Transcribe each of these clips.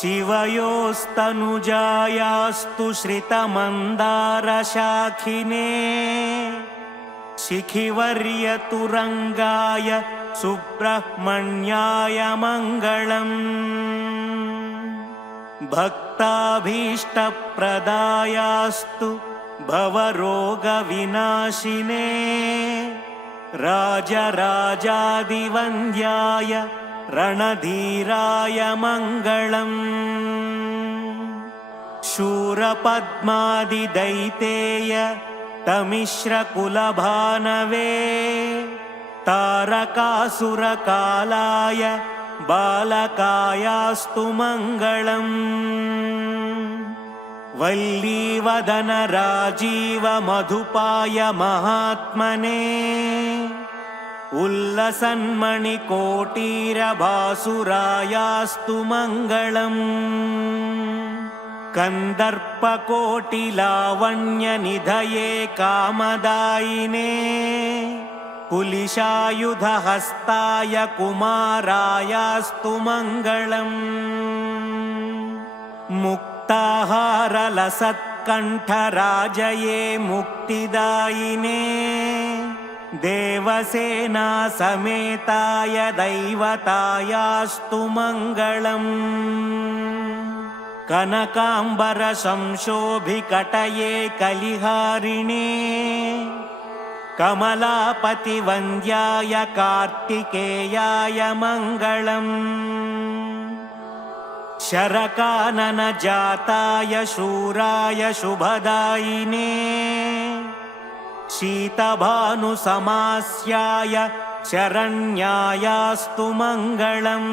शिवयोस्तनुजायास्तु श्रितमन्दारशाखिने शिखिवर्यतुरङ्गाय सुब्रह्मण्याय मङ्गलम् भक्ताभीष्टप्रदायास्तु भवरोगविनाशिने राजराजादिवन्द्याय रणधीराय मङ्गलम् शूरपद्मादिदैतेय तमिश्रकुलभानवे तारकासुरकालाय बालकायास्तु मङ्गलम् वल्लीवदनराजीवमधुपाय महात्मने उल्लसन्मणिकोटीरभासुरायास्तु मङ्गलम् कन्दर्पकोटिलावण्यनिधये कामदायिने कुलिशायुधहस्ताय कुमारायास्तु मङ्गलम् मुक्ताहारलसत्कण्ठराजये मुक्तिदायिने देवसेना समेताय दैवतायास्तु मङ्गलम् कनकाम्बरशंशोभिकटये कलिहारिणे कमलापतिवन्द्याय कार्तिकेयाय मङ्गलम् शरकाननजाताय शूराय शुभदायिने शीतभानुसमास्याय शरण्यायास्तु मङ्गलम्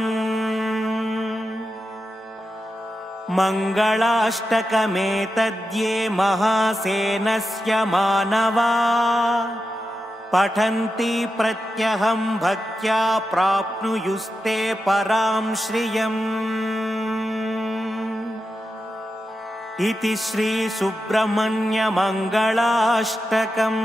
मङ्गलाष्टकमेतद्ये महासेनस्य मानवा पठन्ति प्रत्यहं भक्त्या प्राप्नुयुस्ते परां श्रियम् इति श्री सुब्रह्मण्य मंगलाष्टकम्।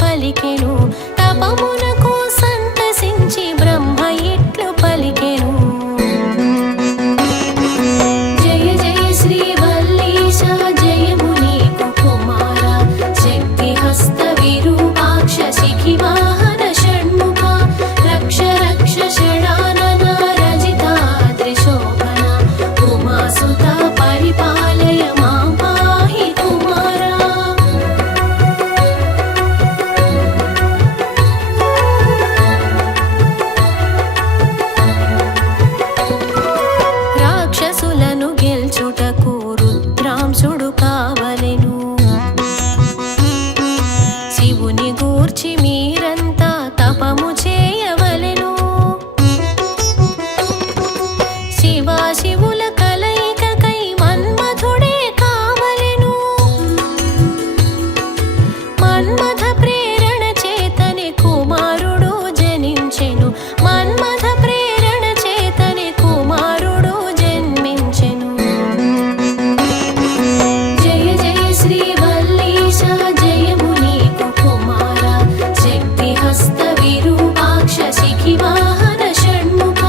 పలికెను తపమునకు సంతసించి శివుని గూర్చి మీరంతా తపము చేయవలెను. శివాశివుల కలయికకై మన్మథుడే కావలెను. మన్మథ ప్రేరణ చేతనే కుమారుడు జనించెను. మన్మథ ప్రేరణ చేతనే కుమారుడు జన్మించెను. జయ జయ శ్రీ వల్లీశ జయము నీకు కుమార. శక్తి హస్త విరూపాక్ష శిఖి వాహన షణ్ముఖ.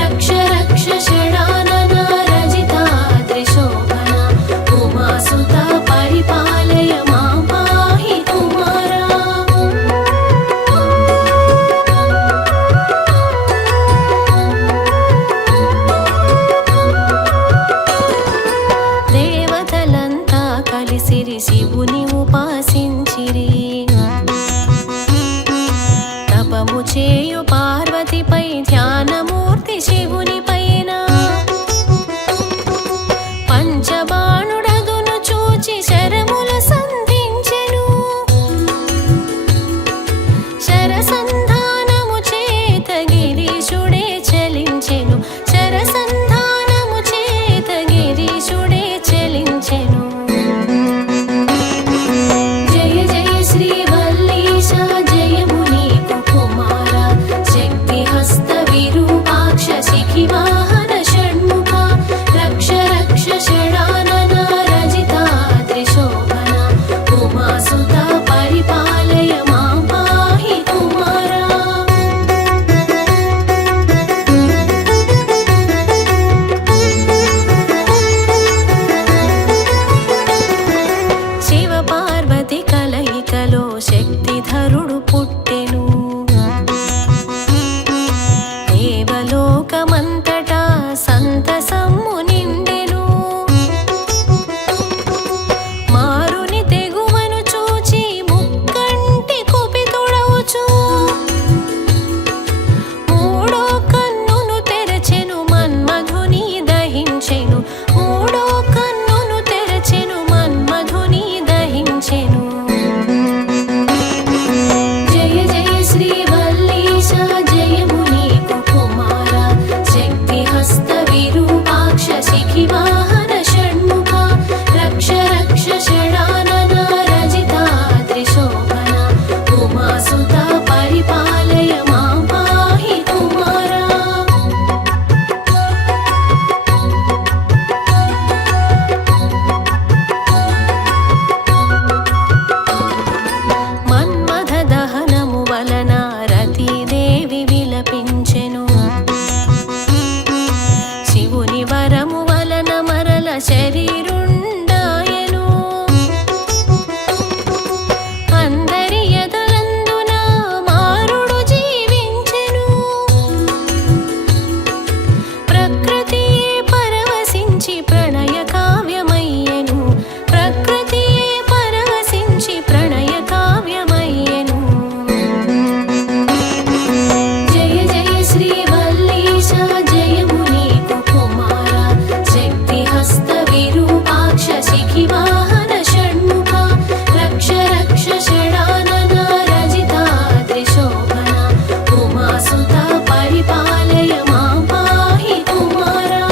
రక్ష రక్ష షడానన రజితాద్రి శోభన. ఉమాసుత పరిపాలయ మాం పాహి కుమారా. దేవతలంతా కలిసిరి శివుని ఉపాసించిరి. తపము చేయు పార్వతిపై ధ్యానమూర్తి శివుని పైన. పంచబాణుడగును చూచి శరముల సంధించెను. శరసంధానము చేత గిరీశుడే చలించెను. శరసంధానము చేత గిరీశుడే చలించెను. జయ జయ శ్రీ వల్లీశ జయము నీకు కుమార. శక్తి హస్త విరూపాక్ష శిఖి వాహన షణ్ముఖ. రక్ష రక్ష షడానన రజితాద్రి శోభన. ఉమాసుత పరిపాలయ మాం పాహి కుమారా. శివ పార్వతి కలయికలో శక్తిధరుడు పుట్టెను. దేవలోకమంతటా సంతసమ్ము నిండెను. మారుని తెగువను చూచి ముక్కంటి కుపితుడవుచు. మూడో కన్నును తెరచెను మన్మధుని దహించెను. మూడో కన్నును తెరచెను మన్మధుని దహించెను. జయ జయ శ్రీ వల్లీశ జయము నీకు కుమార. శక్తి హస్త విరూపాక్ష శిఖి వాహన షణ్ముఖ. రక్ష రక్ష షడానన రజితాద్రి శోభన. ఉమాసుత పరిపాలయ మాం పాహి కుమారా. మన్మథ దహనము వలన రతీదేవి విలపించెను. శివుని వరము వలన మరల శరీరుండాయెను. అందరి ఎదలందున మారుడు జీవించెను. ప్రకృతియే పరవశించి ప్రణయ కావ్యమయ్యెను. ప్రకృతియే పరవశించి ప్రణయ కావ్యమయ్యెను. జయ జయ శ్రీ వల్లీశ జయము నీకు కుమార. శక్తి హస్త విరూపాక్ష శిఖి వాహన షణ్ముఖ. రక్ష రక్ష షడానన రజితాద్రి శోభన. ఉమాసుత పరిపాలయ మాం పాహి కుమారా.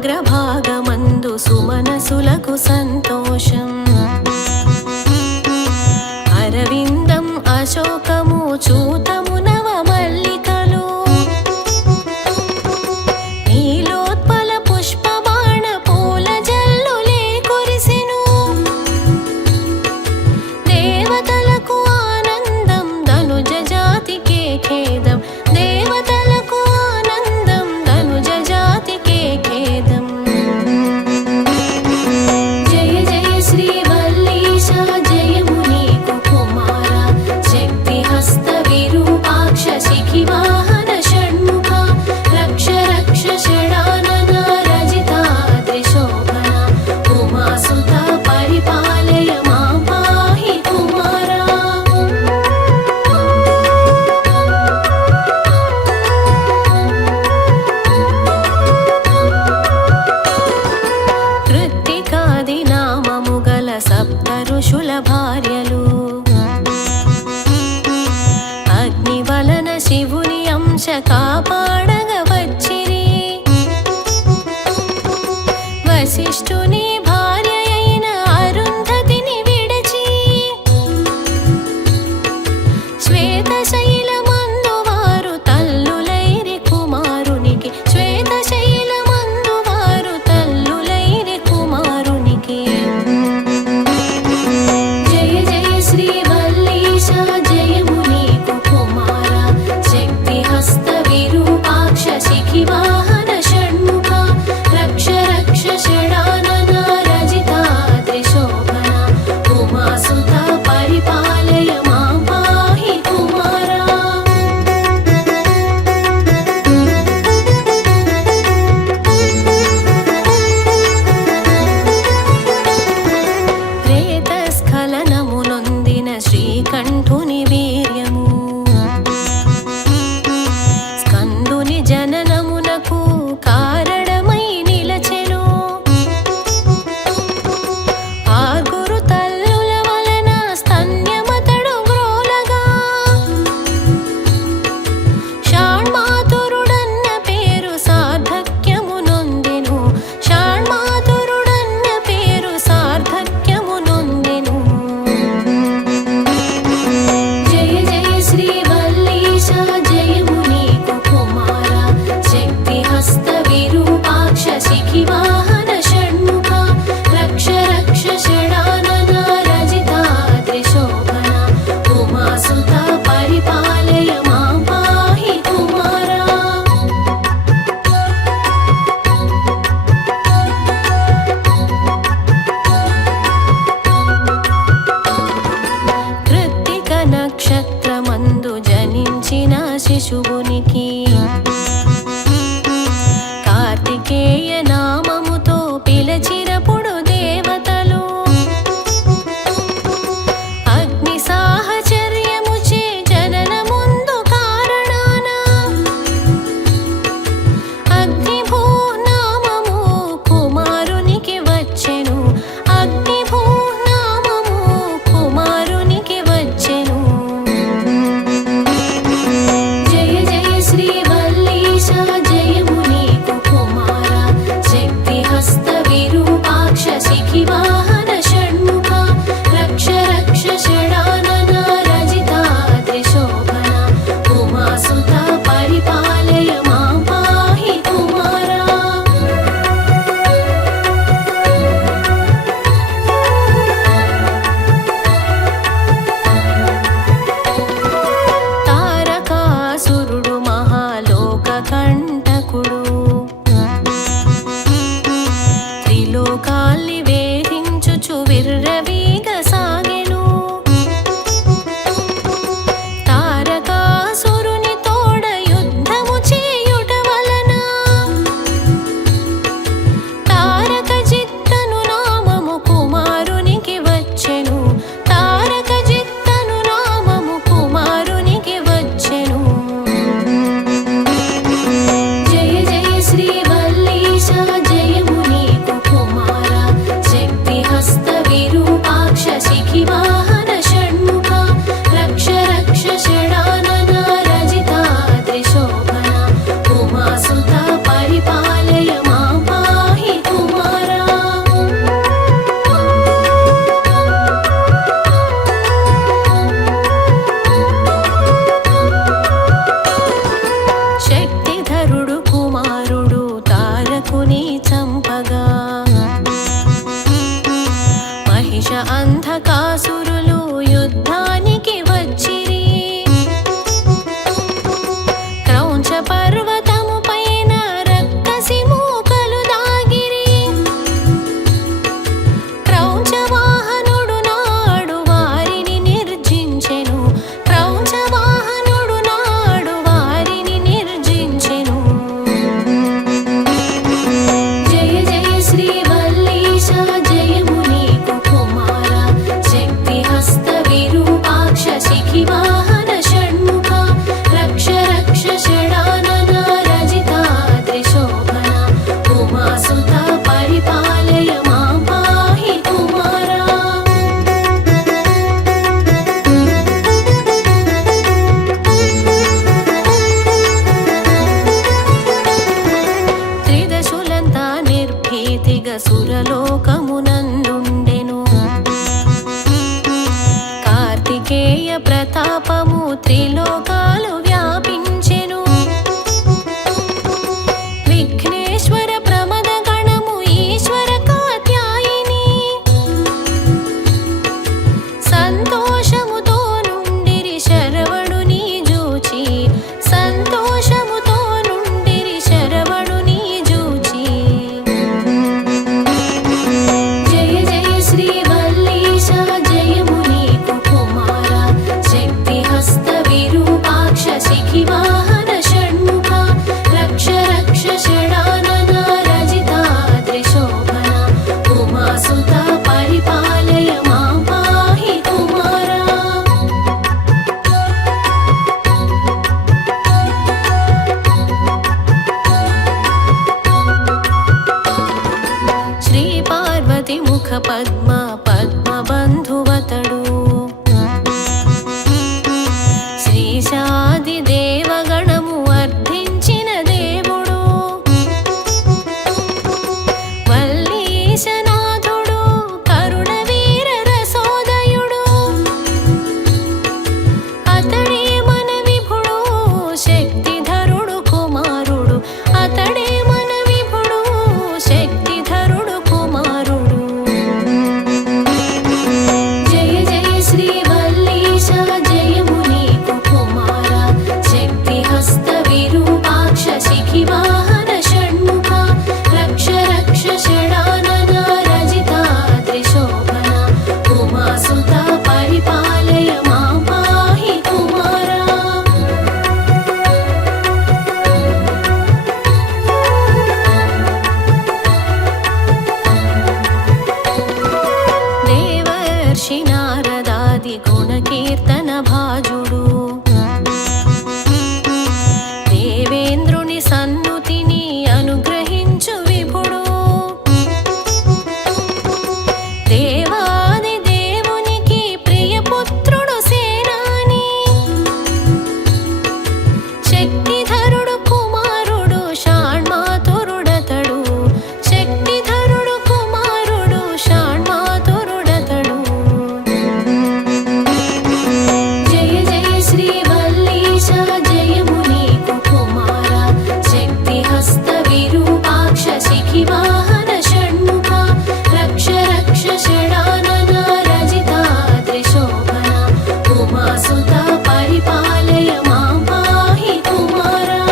హిమనగాగ్రభాగమందు సుమనసులకు సంతోషం. అరవిందం అశోకము చూతము నవమల్లికలు. నీలోత్పల పుష్పబాణ పూల జల్లులే కురిసెను. దేవతలకు ఆనందం ధనుజ జాతికే ఖేదం. దేవతలకు ఆనందం ధనుజ జాతికే ఖేదం. జయ జయ కాపాడగ వచ్చిరి వశిష్ఠుని భార్య అయిన అరుంధతిని విడచి శ్వేతశైలమందు వారు తల్లులైరి కుమారునికి శ్వేతశైలమందు వారు తల్లులైరి కుమారునికి జయ జయ శ్రీ వల్లీశ జయము నీకు కుమార శక్తి హస్త విరూపాక్ష శిఖి వాహన షణ్ముఖ రక్ష రక్ష షడానన పద్మ పద్మబంధువతడు శ్రీశాది దేవగణము అర్థించిన దేవుడు వల్లీశనాథుడు కరుణవీర రసోదయుడు అతడే మన విభుడు శక్తిధరుడు కుమారుడు అతడే మన విభుడు శక్తిధరుడు కుమారుడు జయ జయ శ్రీ వల్లీశ జయము నీకు కుమార శక్తిహస్త విరూపాక్ష శిఖివాహన షణ్ముఖ రక్ష రక్ష షడానన రజితాద్రిశోభన ఉమాసుత పరిపాలయ మాం పాహి కుమారా దేవర్షి నారదాది గుణకీర్తన భాజుడు దేవేంద్రుని సన్నుతిని అనుగ్రహించు విభుడు దేవాది దేవునికి ప్రియపుత్రుడు సేనాని శక్తిధరుడు కుమారుడు షాణ్మాతురుడతడు శక్తిధరుడు కుమారుడు షాణ్మాతురుడతడు జయ జయ శ్రీ వల్లీశ జయము నీకు కుమార శక్తిహస్త విరూపాక్ష శిఖివాహన షణ్ముఖ రక్ష రక్ష షడానన రజితాద్రిశోభన ఉమాసుత పరిపాలయ మాం పాహి కుమారా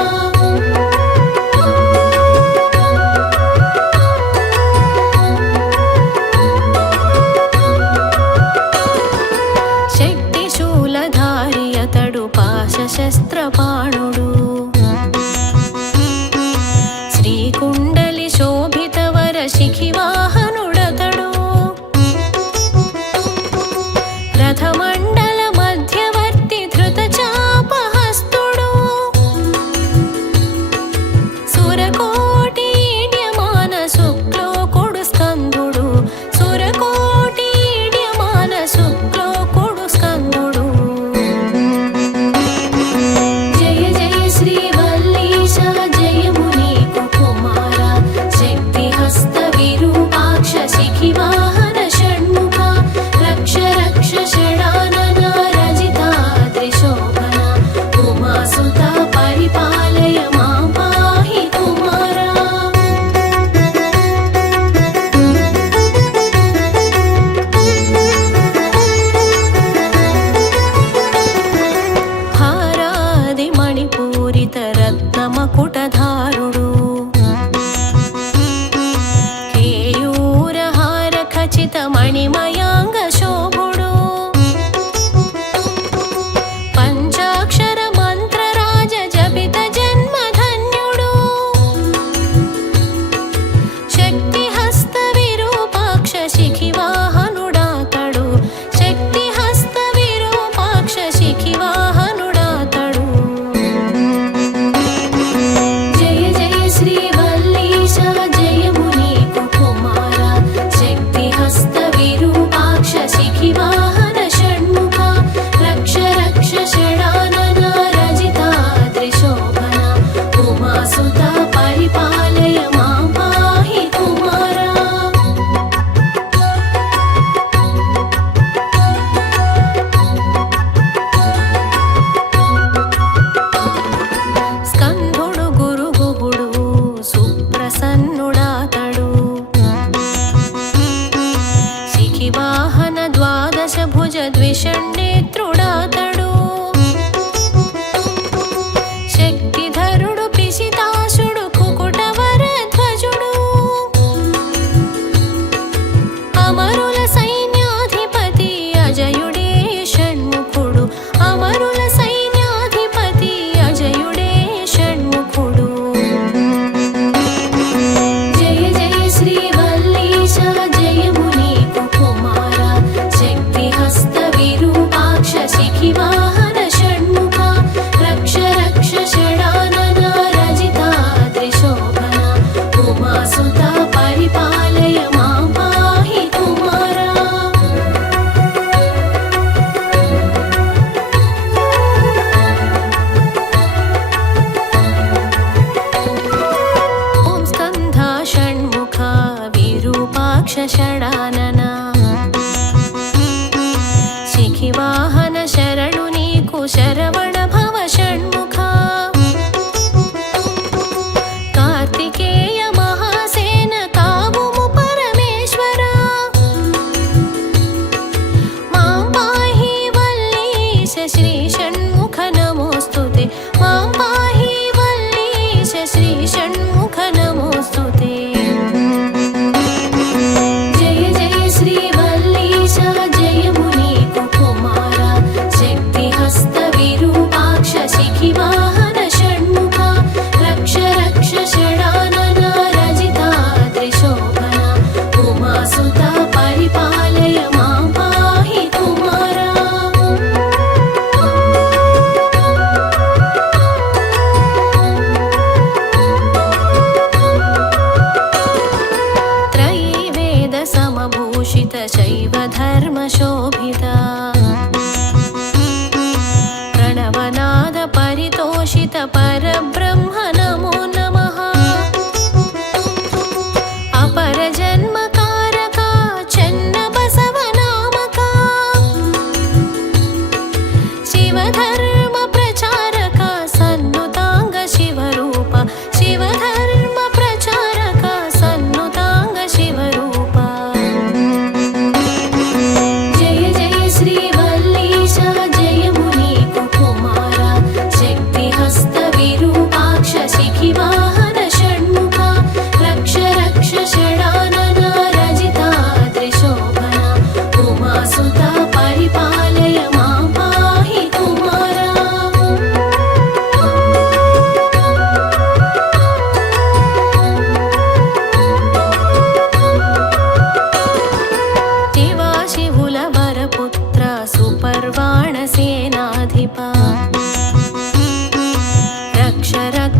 శక్తి శూలధారి అతడు పాశశస్త్రపాణుడు శ్రీకుండలి శోభిత వర శిఖివాహనుడతడు రథమండల మధ్యవర్తి ధృత చాపహస్తుడు సురకోటి ఈడ్యమాన శుక్లోకుడు స్కందుడు సురకోటి ఈడ్యమాన శుక్లోకుడు స్కందుడు జయ జయ శ్రీ వల్లీశ జయము నీకు కుమార శక్తిహస్త విరూపాక్ష శిఖివాహన షణ్ముఖ రక్ష రక్ష షడానన రజితాద్రిశోభన ఉమాసుత పరిపాలయ మాం పాహి కుమారా హారాది మణిపూరిత రత్నమకుటధారుడు కేయూరహార ఖచిత మణిమయాంగ శోభుడు పంచాక్షర మంత్రరాజ జపిత జన్మధన్యుడు శక్తిహస్త విరూపాక్ష శిఖివాహనుడాతడు శక్తిహస్త విరూపాక్ష శిఖివాహనుడాతడు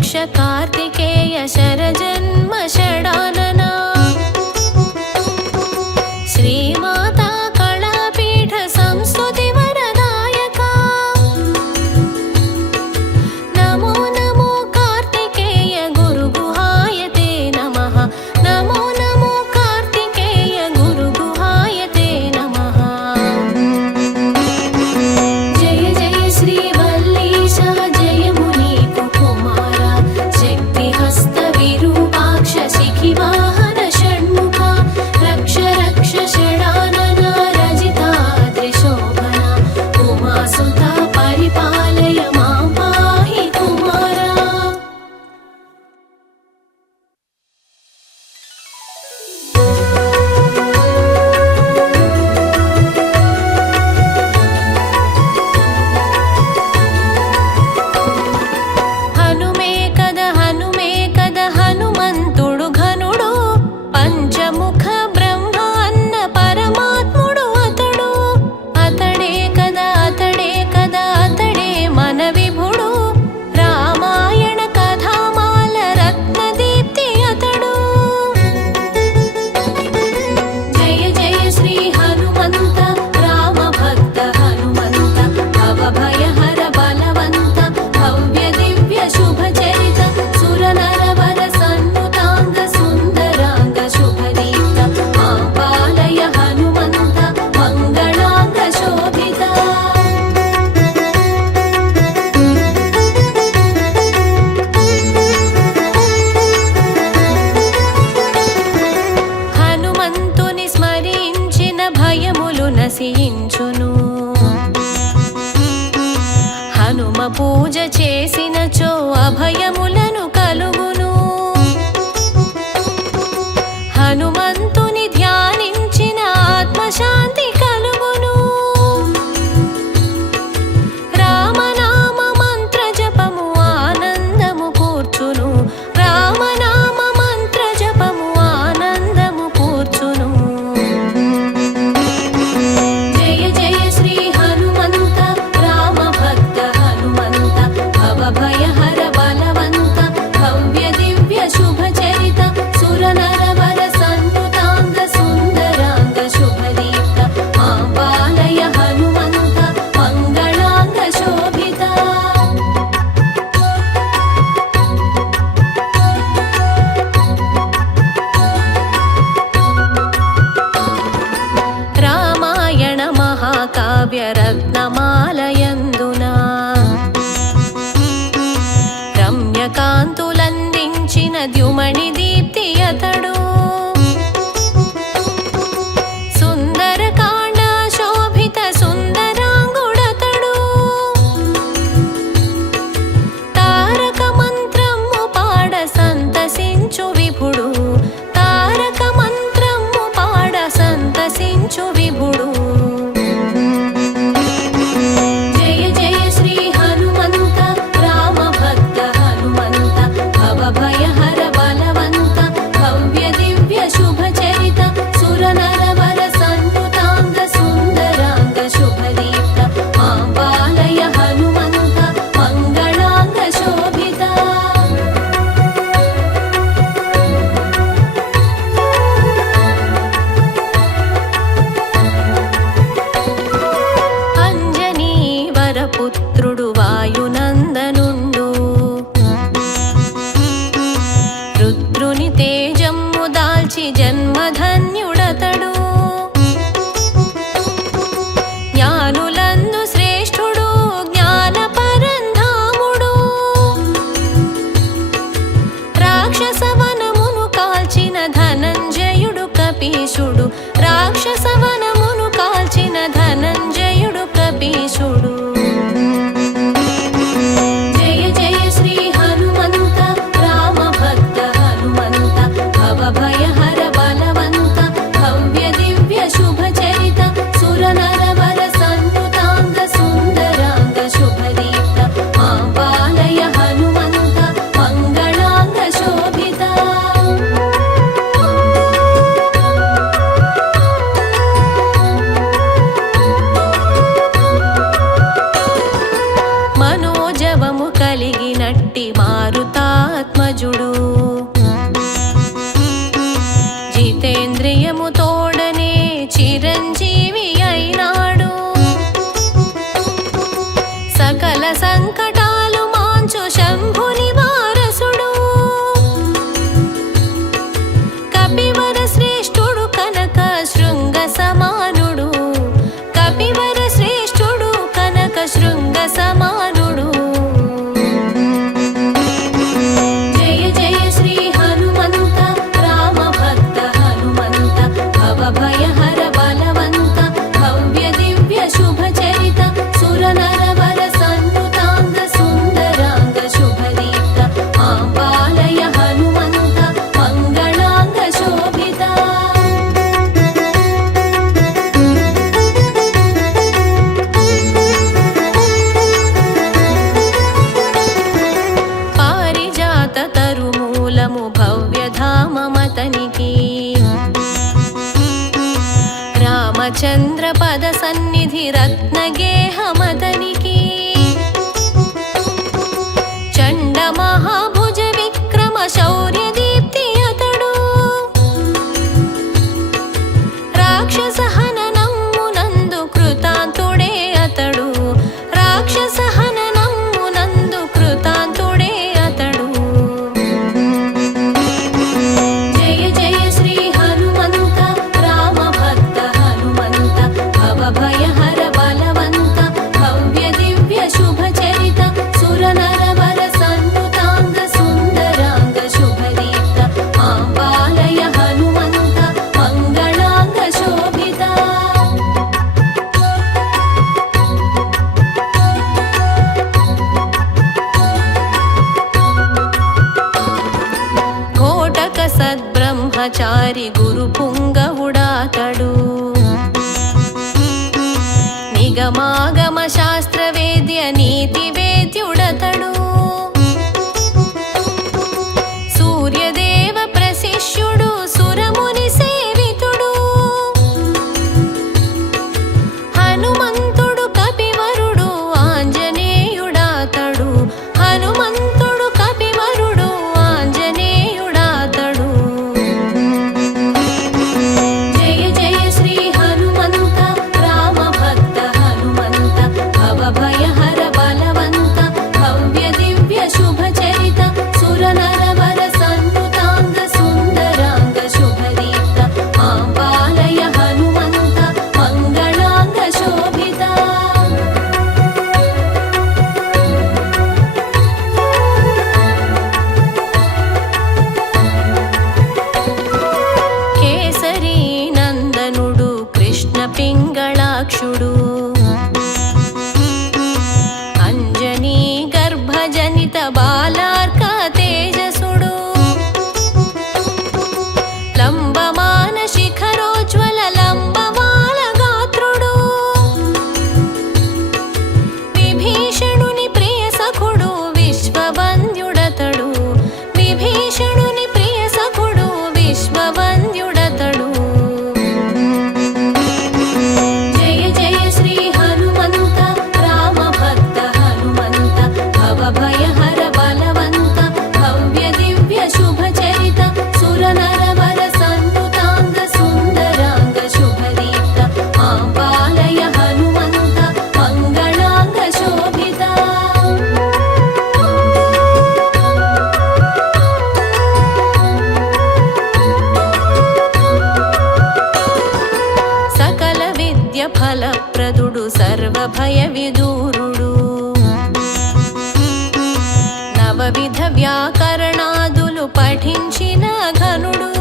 रक्ष कार्तिकेय शरजन्म षडानना श्रीमाता कलापीठ संस्तुति वरदायका नमो नमो कार्तिकेय गुरुगुहाय ते नमः नमो नमो कार्तिकेय गुरुगुहाय ते नमः जय जय श्री वल्लीश जय मुनि कुमार शक्तिहस्त विरूपाक्ष शिखिवाहन षण्मुखा रक्ष रक्ष षडानना रजिताद्रिशोभना उमासुता परिपालय मां पाहि कुमारा హనుమే కద హనుమంతుడు ఘనుడు పంచముఖ బ్రహ్మాన్న పరమాత్ముడు అతడు అతడే అతడే మన విభుడు రామాయణ కథామాల రత్నదీప్తి అతడు జయ జయ శ్రీ హనుమంత రామ భక్త హనుమంత భవభయహర బలవంత భవ్య దివ్య శుభ చరిత సుర నరవర సన్నుతాంగ సుందరాంగ శుభదీప్త మాం పాలయ హనుమంత మంగళాంగ శోభిత హనుమంతుని స్మరించిన భయములు నశించును హనుమ పూజ చేసినచో అభయములను కలుగును హనుమంతుని ధ్యానించిన ఆత్మశాంతి కలుగును రామనామ మంత్ర జపము ఆనందము కూర్చును రామనామ మంత్ర జపము ఆనందము కూర్చును జయ జయ శ్రీ హనుమంత రామ భక్త హనుమంత భవభయహర బలవంత భవ్య దివ్య శుభ చరిత సుర నరవర సన్నుతాంగ సుందరాంగ శుభదీప్త మాం పాలయ హనుమంత మంగళాంగ శోభిత రామాయణ మహాకావ్య రత్నమాలయందునా రమ్యకాంతులందించిన ద్యుమణి దీప్తి అతడు సుందరకాండ శోభిత సుందరాంగుడతడు తారక మంత్రము పాడ సంతసించు విభుడు తారక మంత్రము పాడ సంతసించు విభుడు జయ జయ శ్రీ హనుమంత రామ భక్త హనుమంత భవభయహర బలవంత భవ్య దివ్య శుభ చరిత సుర నరవర సన్నుతాంగ సుందరాంగ శుభదీప్త మాం పాలయ హనుమంత మంగళాంగ శోభిత అంజనీ వరపుత్రుడు వాయునందనుండు రుద్రుని తేజమ్ము దాల్చి జన్మధన్యుడతడు జ్ఞానులందు శ్రేష్ఠుడు జ్ఞాన పరంధాముడు రాక్షస వనమును కాల్చిన ధనంజయుడు కపీశుడు రాక్షస వనమును కాల్చిన ధనంజయుడు కపీశుడు జయ జయ శ్రీ హనుమంత రామ భక్త హనుమంత భవభయహర బలవంత భవ్య దివ్య శుభ చరిత సుర నరవర సన్నుతాంగ సుందరాంగ శుభదీప్త మాం పాలయ హనుమంత మంగళాంగ శోభిత సద్బ్రహ్మచారి గురు పుంగవుడాతడు నిగమాగమ శాస్త్ర వేద్య నీతి వేద్యుడతడు సూర్యదేవ ప్రశిష్యుడు సురముని సేవితుడు హనుమంతుడు కపివరుడు ఆంజనేయుడాతడు హనుమంతుడు కపివరుడు ఆంజనేయుడాతడు జయ జయ శ్రీ హనుమంత రామ భక్త హనుమంత భవభయహర బలవంత భవ్య దివ్య శుభ చరిత సుర నరవర సన్నుతాంగ సుందరాంగ శుభదీప్త ఆంబాలయ హనుమంత మంగళాంగ శోభిత కేసరీ నందనుడు కృష్ణ పింగళాక్షుడు అంజనీ గర్భజనిత బాలార్క తేజసుడు లంబమాన శిఖరోజ్వల లంబమాల గాత్రుడు విభీషణుని ప్రియ సఖుడు విశ్వవంద్యుడతడు విభీషణుని ప్రియ సఖుడు విశ్వవంద్యుడతడు జయ జయ శ్రీ హనుమంత రామ భక్త హనుమంత భవభయహర బలవంత భవ్య దివ్య శుభ చరిత సుర నరవర సన్నుతాంగ సుందరాంగ శుభదీప్త ఆంబాలయ హనుమంత మంగళాంగ శోభిత సకల విద్య ఫలప్రదుడు సర్వభయ విదూరుడు నవవిధ వ్యాకరణాదులు పఠించిన ఘనుడు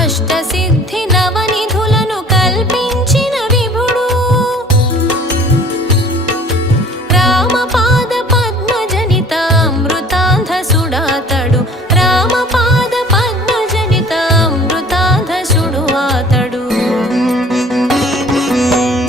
అష్టసిద్ధి నవనిధులను కల్పించిన విభుడు రామపాద పద్మజనిత అమృతాంధసుడాతడు రామపాద పద్మజనిత అమృతాంధసుడు ఆతడు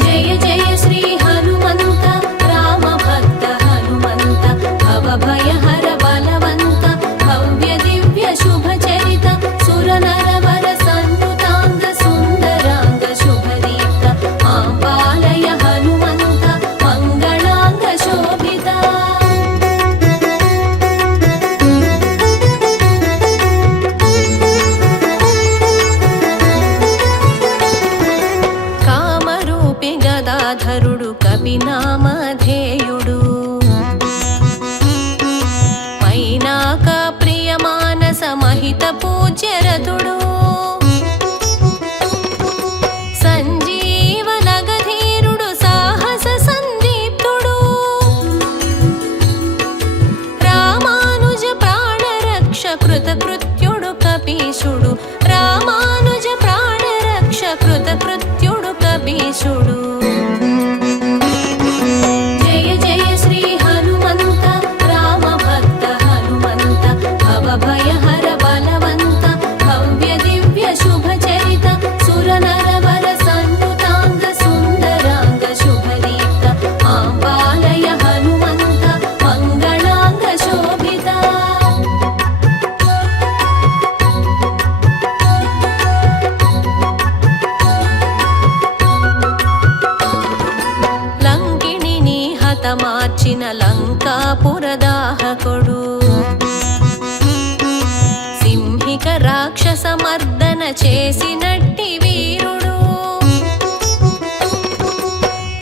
జయ జయ శ్రీ హనుమంత రామ భక్త హనుమంత భవభయహర బలవంత భవ్య దివ్య శుభ చరిత సుర నరవర సన్నుతాంగ సుందరాంగ శుభదీప్త ఆంబాలయ హనుమంత మంగళాంగ శోభిత కామరూపి గదాధరుడు కవినామధేయుడు మైనాక ప్రియమానస మహిత పూజ్యరతుడు సంజీవ నగధీరుడు సాహస సందీప్తుడు రామానుజ ప్రాణరక్ష కృతకృత్యుడు కపీశుడు రామానుజ ప్రాణరక్ష కృతకృత్యుడు కపీశుడు జయ జయ శ్రీ హనుమంత రామ భక్త హనుమంత భవభయహర బలవంత భవ్య దివ్య శుభ చరిత సుర నరవర సన్నుతాంగ సుందరాంగ శుభదీప్త ఆంబాలయ హనుమంత మంగళాంగ శోభిత లంకిణిని హతమార్చిన లంకాపురదాహకుడు సింహిక రాక్షసమర్దన చేసినట్టి వీరుడు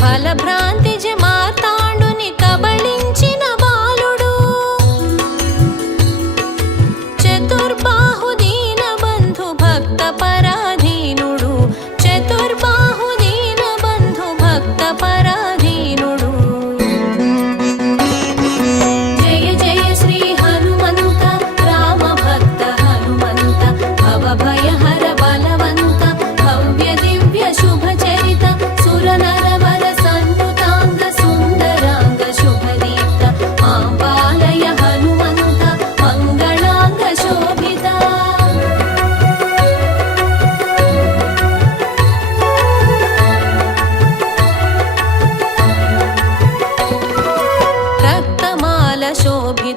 ఫలభ్రాంతి జమార్తాండుని కబళించిన బాలుడు చతుర్బాహు దీన బంధు భక్త పరాధీనుడు చతుర్బాహు దీన బంధు భక్త పరాధీనుడు జయ జయ శ్రీ హనుమంత రామ భక్త హనుమంత భవభయహర బలవంత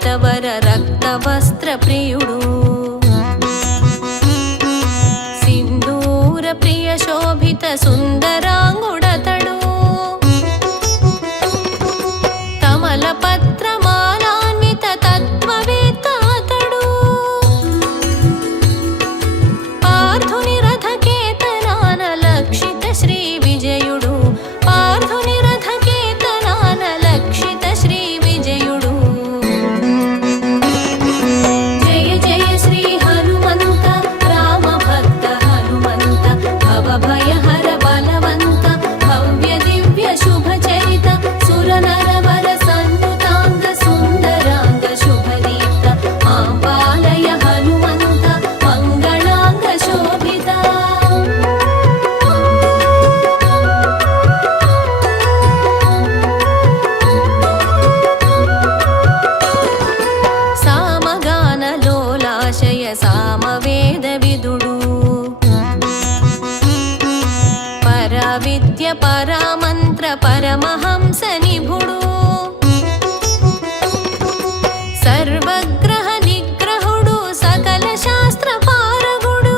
శోభితవర రక్తవస్త్ర ప్రియుడు సింధూర ప్రియ శోభిత సుందరాంగుడతడు కమల పత్రమాలాన్విత తత్వవేత్త అతడు పార్థుని రథకేతనాన లక్షిత శ్రీ విజయుడు పార్థుని రథకేతనాన లక్షిత శ్రీ విజయుడు జయ జయ శ్రీ హనుమంత రామ భక్త హనుమంత భవభయహర బలవంత భవ్య దివ్య శుభ చరిత సుర నరవర సన్నుతాంగ సుందరాంగ శుభదీప్త ఆంబాలయ హనుమంత మంగళాంగ శోభిత సామగానలోలాశయ సామవేద విదుడు పరవిద్య పరమంత్ర పరమహంస నిభుడు సర్వగ్రహ నిగ్రహుడు సకల శాస్త్ర పారగుడు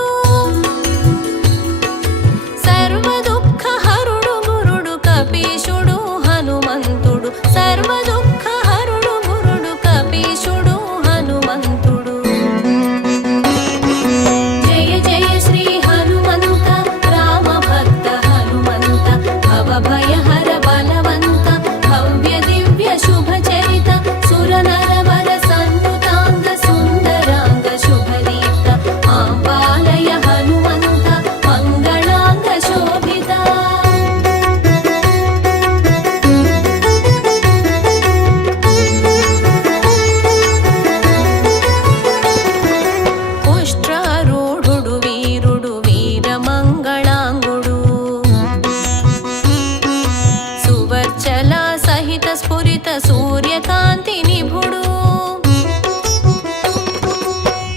సర్వ దుఃఖ హరుడు గురుడు కపీశుడు హనుమంతుడు సర్వ దుఃఖ హరుడు గురుడు కపీశుడు హనుమంతుడు జయ జయ శ్రీ హనుమంత రామ భక్త హనుమంత భవభయహర బలవంత భవ్య దివ్య శుభ చరిత సుర నరవర సన్నుతాంగ సుందరాంగ శుభదీప్త ఆంబాలయ హనుమంత మంగళాంగ శోభిత పుష్ట్రారూఢుడు వీరుడు వీరమంగళాంగుడు సువర్చల సహిత స్ఫురిత సూర్యకాంతి నిభుడు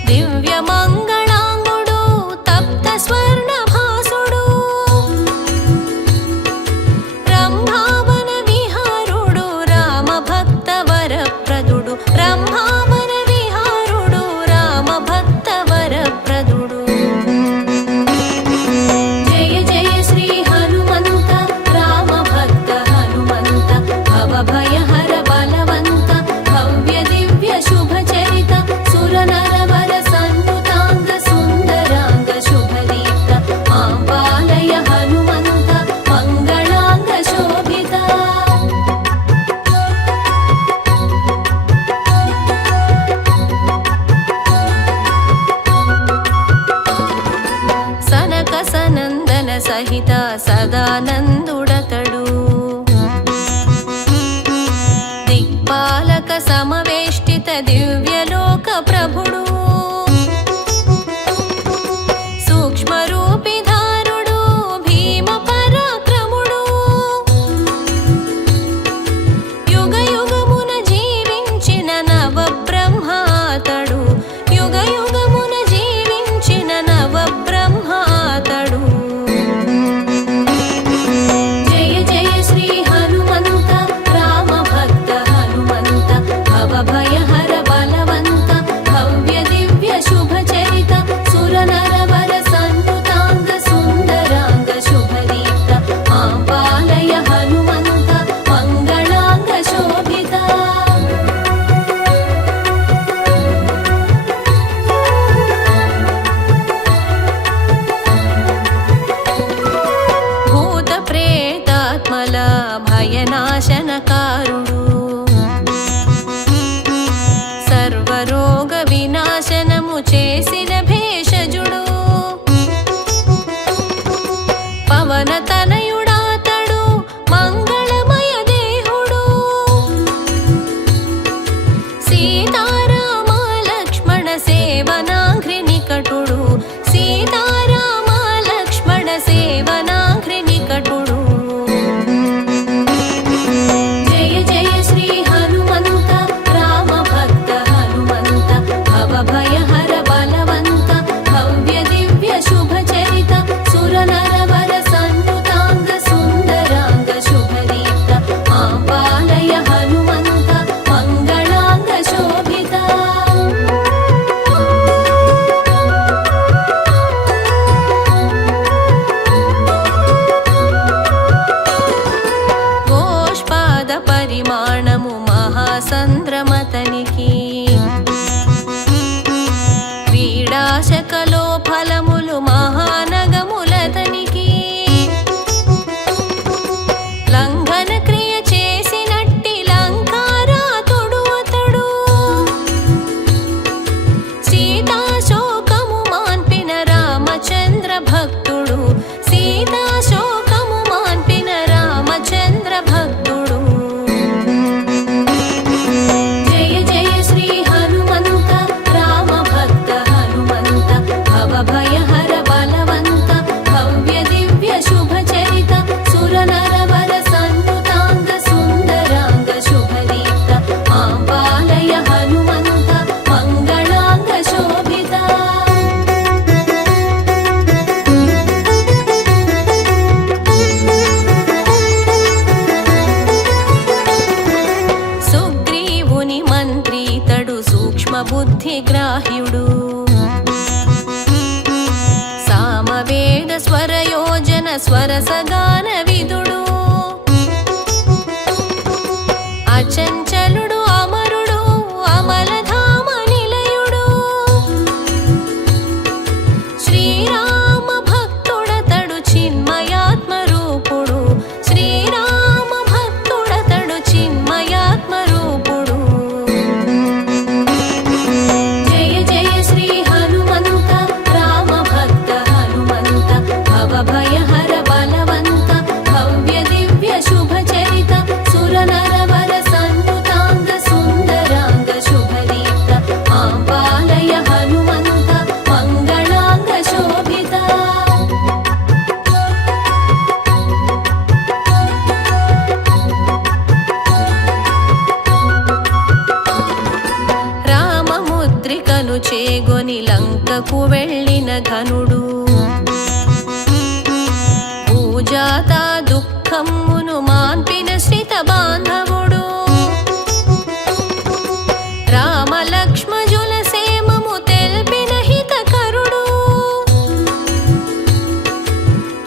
దివ్య మంగళాంగుడు తప్త స్వర్ణ భాసుడు రంభావన విహారుడు రామ భక్త వరప్రదుడు రంభావన విహారుడు రామ భక్త వరప్రదుడు జయ జయ శ్రీ హనుమంత రామ భక్త హనుమంత భవభయహర బలవంత భవ్య దివ్య శుభ చరిత సుర నరవర సన్నుతాంగ సుందరాంగ శుభదీప్త ఆంబాలయ హనుమంత మంగళాంగ శోభిత సనక సనందన సహిత సదానందుడతడు దిక్పాలక సమవేష్టిత దివ్యలోక ప్రభుడు సూక్ష్మరూపిధారుడు భీమ పరాక్రముడు యుగ యుగమున జీవించిన నవ బ్రహ్మాతడు యుగ యుగమున జీవించిన నవ బ్రహ్మాతడు జయ జయ శ్రీ హనుమంత రామ భక్త హనుమంత భవభయహర బలవంత భవ్య దివ్య శుభ చరిత సుర నరవర సన్నుతాంగ సుందరాంగ శుభదీప్త ఆంబాలయ హనుమంత మంగళాంగ శోభిత భూత ప్రేతాత్మల భయనాశనకారుడు సర్వరోగ వినాశనము చేసిన భేషజుడు పవన తనయుడాతడు మంగళమయ దేహుడు సీతారామ లక్ష్మణ సేవనాఘ్రి నికటుడు సీతారామ లక్ష్మణ సేవనాఘ్రి నికటుడు జయ జయ శ్రీ హనుమంత రామ భక్త హనుమంత భవభయహర బలవంత భవ్య దివ్య శుభ చరిత సుర నరవర సన్నుతాంగ సుందరాంగ శుభదీప్త ఆంబాలయ హనుమంత మంగళాంగ శోభిత బుద్ధిగ్రాహ్యుడు సామవేద స్వరయోజన స్వరసగాన విదుడు అచంచలుడు అమరుడు అమలధామ నిలయుడు శ్రీరామ భక్తుడతడు చిన్మయాత్మ రూపుడు శ్రీరామ భక్తుడతడు చిన్మయాత్మ రూపుడు జయ జయ శ్రీ హనుమంత రామ భక్త హనుమంత భవభయహర బలవంత భవ్య దివ్య శుభ చరిత సుర నరవర సన్నుతాంగ సుందరాంగ శుభదీప్త మాం పాలయ హనుమంత మంగళాంగ శోభిత రామముద్రికను చేగొని లంకకు వెళ్ళిన ఘనుడు పూజాత దుఃఖమును మాన్పిన శ్రిత బాంధవుడు రామలక్ష్మజుల సేమము తెల్పిన హితకరుడు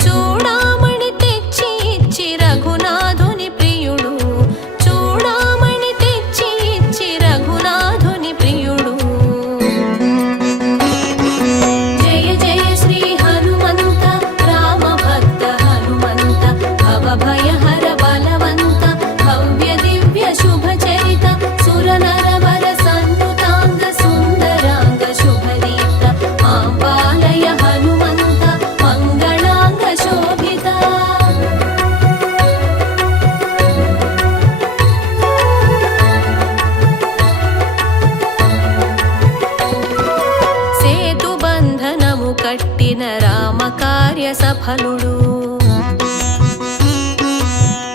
చూడామణి తెచ్చి ఇచ్చి రఘునాథుని ప్రియుడు చూడామణి తెచ్చి ఇచ్చి రఘునాథుని ప్రియుడు జయ జయ శ్రీ హనుమంత రామ భక్త హనుమంత భవభయహర బలవంత భవ్య దివ్య శుభ చరిత సుర నరవర సన్నుతాంగ సుందరాంగ శుభదీప్త మాం పాలయ హనుమంత మంగళాంగ శోభిత సేతుబంధనము కట్టిన రామకార్య సఫలుడు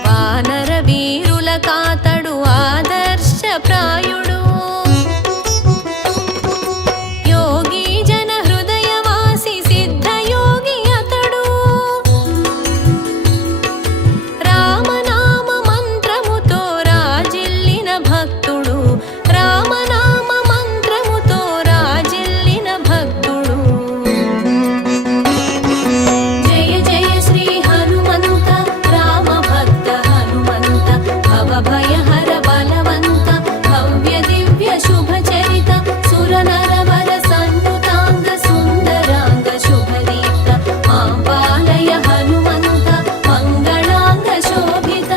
వానర వీరుల కాతడు ఆదర్శప్రాయుడు యోగి జన హృదయవాసి సిద్ధయోగి అతడు రామనామ మంత్రముతో రాజిల్లిన భక్తుడు రామనామ మంత్రముతో రాజిల్లిన భక్తుడు జయ జయ శ్రీ హనుమంత రామ భక్త హనుమంత భవభయహర బలవంత భవ్య దివ్య శుభ చరిత సుర నరవర సన్నుతాంగ సుందరాంగ శుభదీప్త మాం పాలయ హనుమంత మంగళాంగ శోభిత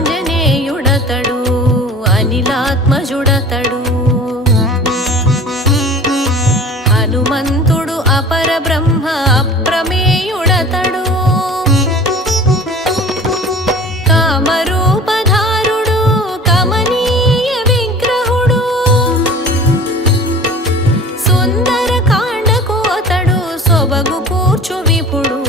ఆంజనేయుడతడు అనిలాత్మజుడతడు హనుమంతుడు అపర బ్రహ్మ అప్రమేయుడతడు కామరూపధారుడు కమనీయ విగ్రహుడు సుందర కాండకు అతడు సొబగు కూర్చు విపుడు